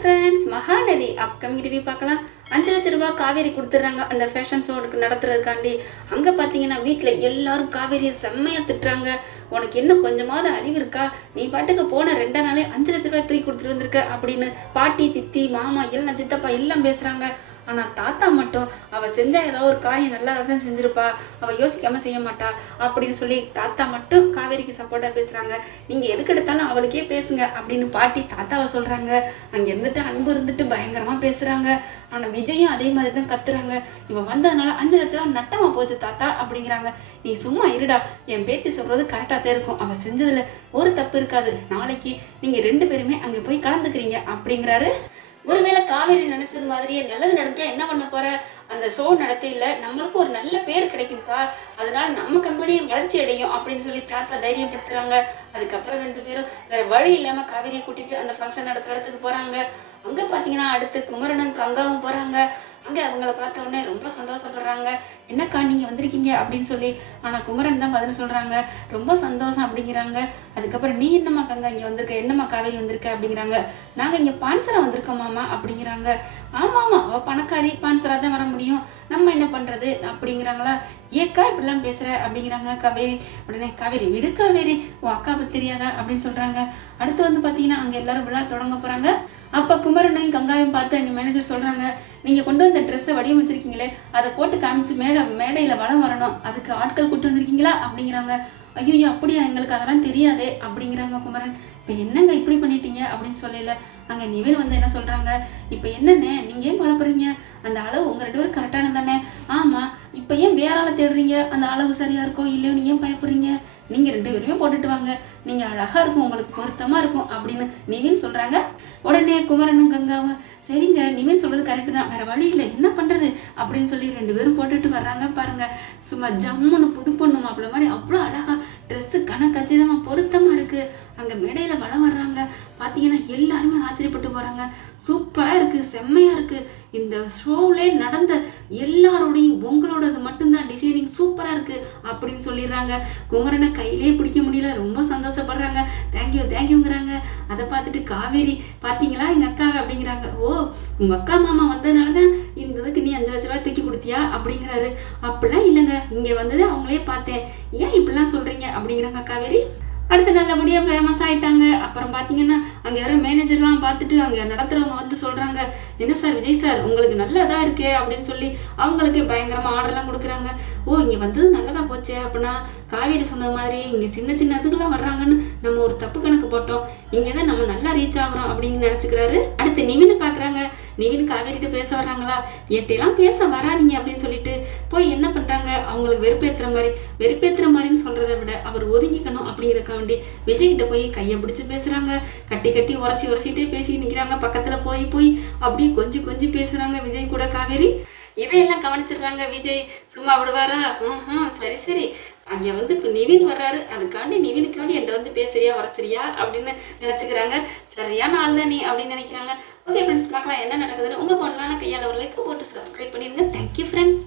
Friends Mahanadi upcoming review பார்க்கலாம். அஞ்சு லட்ச ரூபாய் காவேரி கொடுத்துட்றாங்க. அந்த ஃபேஷன் ஷோனுக்கு நடத்துறதுக்காண்டி. அங்கே பார்த்தீங்கன்னா வீட்டில் எல்லாரும் காவேரியை செம்மையாக திட்டுறாங்க. உனக்கு என்ன கொஞ்சமாவது அறிவு இருக்கா? நீ பாட்டுக்கு போன ரெண்டா நாளே அஞ்சு லட்ச ரூபாய் தூக்கி கொடுத்துட்டு வந்திருக்க அப்படின்னு பாட்டி சித்தி மாமா எல்லாம் சித்தப்பா எல்லாம் பேசுகிறாங்க ஆனால் தாத்தா மட்டும் அவள் செஞ்சா ஏதோ ஒரு காரியம் நல்லா தான் செஞ்சிருப்பா அவள் யோசிக்காமல் செய்ய மாட்டா அப்படின்னு சொல்லி தாத்தா மட்டும் காவேரிக்கு சப்போர்ட்டாக பேசுகிறாங்க நீங்கள் எதுக்கு எடுத்தாலும் அவளுக்கே பேசுங்க அப்படின்னு பாட்டி தாத்தாவை சொல்கிறாங்க அங்கே இருந்துட்டு அன்பு இருந்துட்டு பயங்கரமாக பேசுகிறாங்க ஆனால் விஜயும் அதே மாதிரி தான் கத்துறாங்க. இவன் வந்ததுனால அஞ்சு லட்ச ரூபா நட்டமா போச்சு தாத்தா அப்படிங்கிறாங்க. நீ சும்மா இருடா என் பேத்தி சொல்கிறது கரெக்டாக தான் இருக்கும். அவள் செஞ்சதில் ஒரு தப்பு இருக்காது. நாளைக்கு நீங்கள் ரெண்டு பேருமே அங்கே போய் கலந்துக்கிறீங்க அப்படிங்கிறாரு ஒருவேளை காவேரி நினைச்சது மாதிரியே நல்லது நடந்தா என்ன பண்ண போற? அந்த ஷோ நடத்தையில நம்மளுக்கும் ஒரு நல்ல பேர் கிடைக்கும்ப்பா அதனால நம்ம கம்பெனியும் வளர்ச்சி அடையும் அப்படின்னு சொல்லி தாத்தா தைரியப்படுத்துறாங்க. அதுக்கப்புறம் ரெண்டு பேரும் வேற வழி இல்லாம காவேரியை கூட்டிட்டு அந்த ஃபங்க்ஷன் நடக்கிற இடத்துக்கு போறாங்க. அங்க பாத்தீங்கன்னா அடுத்து குமரனும் கங்காவும் போறாங்க. அங்க அவங்கள பார்த்த உடனே ரொம்ப சந்தோஷப்படுறாங்க. என்னக்கா நீங்கள் வந்திருக்கீங்க அப்படின்னு சொல்லி ஆனால் குமரன் தான் பதில் சொல்கிறாங்க ரொம்ப சந்தோஷம் அப்படிங்கிறாங்க. அதுக்கப்புறம் நீ என்னம்மா கங்கா இங்கே வந்திருக்க? என்னம்மா காவேரி வந்திருக்க? அப்படிங்கிறாங்க. நாங்க இங்கே பான்சரா வந்திருக்கோம் மாமா அப்படிங்கிறாங்க. ஆமா ஆமா. அவ பணக்காரி பான்சரா தான் வர முடியும். நம்ம என்ன பண்ணுறது அப்படிங்கிறாங்களா. ஏக்கா இப்படிலாம் பேசுகிற அப்படிங்கிறாங்க காவேரி. உடனே காவேரி விடு காவேரி. உன் அக்கா தெரியாதா? அப்படின்னு சொல்கிறாங்க அடுத்து வந்து பார்த்தீங்கன்னா அங்கே எல்லாரும் விழா தொடங்க போகிறாங்க அப்போ குமரனையும் கங்காவையும் பார்த்து அங்கே மேனேஜர் சொல்கிறாங்க நீங்கள் கொண்டு வந்த ட்ரெஸ்ஸை வடிவமைச்சிருக்கீங்களே அதை போட்டு காமிச்சு மேடை மேடையில வளம் வரணும். அதுக்கு ஆட்கள் கூட்டு வந்திருக்கீங்களா? அப்படிங்கிறாங்க ஐயோ அப்படியா? எங்களுக்கு அதெல்லாம் தெரியாதே அப்படிங்கிறாங்க குமரன். இப்போ என்னங்க இப்படி பண்ணிட்டீங்க? அப்படின்னு சொல்லல. அங்க நிவேல் வந்து என்ன சொல்றாங்க? இப்போ என்னென்ன நீங்க ஏன் குழப்புறீங்க அந்த அளவு உங்கள் ரெண்டு பேரும் கரெக்டானது தானே ஆமா இப்போ ஏன் வேற ஆளை தேடுறீங்க? அந்த அளவு சரியா இருக்கோ இல்லையோன்னு ஏன் பயப்படுறீங்க? நீங்க ரெண்டு பேருமே போட்டுட்டு வாங்க. நீங்க அழகா இருக்கும் உங்களுக்கு பொருத்தமா இருக்கும் அப்படின்னு நிவின் சொல்றாங்க. உடனே குமரனும் கங்காவும் சரிங்க நிவின் சொல்றது கரெக்டு தான். வேற வழி இல்லை என்ன பண்றது? அப்படின்னு சொல்லி ரெண்டு பேரும் போட்டுட்டு வர்றாங்க பாருங்க. சும்மா ஜம்முன்னு புது பொண்ணு மாப்பிள்ள மாதிரி அவ்வளோ அழகா ட்ரெஸ்ஸு கணக்கச்சிதமா பொருத்தமாக இருக்குது அங்கே மேடையில் வளம் வர்றாங்க. பார்த்தீங்கன்னா எல்லாருமே ஆச்சரியப்பட்டு போகிறாங்க சூப்பராக இருக்குது செம்மையாக இருக்குது இந்த ஷோவிலே நடந்த எல்லாரோடையும் உங்களோடது மட்டும்தான் டிசைனிங் சூப்பராக இருக்குது அப்படின்னு சொல்லிடுறாங்க. குமரனை கையிலே பிடிக்க முடியல. ரொம்ப சந்தோஷப்படுறாங்க. தேங்க்யூ தேங்க்யூங்கிறாங்க அதை பார்த்துட்டு காவேரி பார்த்தீங்களா எங்கள் அக்காவை அப்படி ஓ உங்க அக்கா மாமா வந்ததுனால தான் இந்த இதுக்கு நீ அஞ்சு லட்ச ரூபாய் தூக்கி கொடுத்தியா? அப்படிங்கிறாரு. அப்படிலாம் இல்லைங்க. இங்க வந்தது அவங்களே பார்த்தேன். ஏன் இப்படிலாம் சொல்றீங்க? அப்படிங்கிறாங்க காவேரி அடுத்து நல்லபடியாக ஃபேமஸ் ஆயிட்டாங்க. அப்புறம் பார்த்தீங்கன்னா அங்கே யாரோ மேனேஜர்லாம் பார்த்துட்டு அங்கே நடத்துகிறவங்க வந்து சொல்கிறாங்க என்ன சார் விஜய் சார் உங்களுக்கு நல்லதாக இருக்கே? அப்படின்னு சொல்லி அவங்களுக்கு பயங்கரமாக ஆர்டர்லாம் கொடுக்குறாங்க. ஓ இங்கே வந்தது நல்லதா போச்சே. அப்படின்னா காவேரி சொன்ன மாதிரி இங்கே சின்ன சின்ன இதுக்கெல்லாம் வர்றாங்கன்னு நம்ம ஒரு தப்பு கணக்கு போட்டோம். இங்கே தான் நம்ம நல்லா ரீச் ஆகுறோம் அப்படின்னு நினச்சிக்கிறாரு. அடுத்து நிவின் பார்க்குறாங்க நிவின் காவேரிட்ட பேச வர்றாங்களா? எட்டையெல்லாம் பேச வராதீங்க அப்படின்னு அவங்களுக்கு வெறுப்பேற்றுற மாதிரி வெறுப்பேற்றுற மாதிரின்னு சொல்கிறத விட அவர் ஒதுங்கிக்கணும் அப்படிங்கிறக்க வேண்டி விஜய் கிட்ட போய் கையை பிடிச்சி பேசுறாங்க. கட்டி கட்டி உரைச்சி உரைச்சிட்டே பேசிட்டு நிக்கிறாங்க. பக்கத்துல போய் போய் அப்படியே கொஞ்சம் கொஞ்சம் பேசுறாங்க விஜய் கூட காவேரி. இதையெல்லாம் கவனிச்சிடுறாங்க விஜய். சும்மா விடுவாரா? ஆஹ் சரி சரி. அங்க வந்து இப்போ நிவின் வர்றாரு. அதுக்காண்டி நிவினுக்காண்டி என்கிட்ட வந்து பேசுறியா வரசுறியா அப்படின்னு நினச்சிக்கிறாங்க. சரியான ஆள் தான் நீ அப்படின்னு நினைக்கிறாங்க. ஓகே ஃப்ரெண்ட்ஸ் பார்க்கலாம் என்ன நடக்குதுன்னு உங்க பொண்ணான கையால் ஒரு லைக் போட்டு சப்ஸ்கிரைப் பண்ணிடுங்க. Thank you friends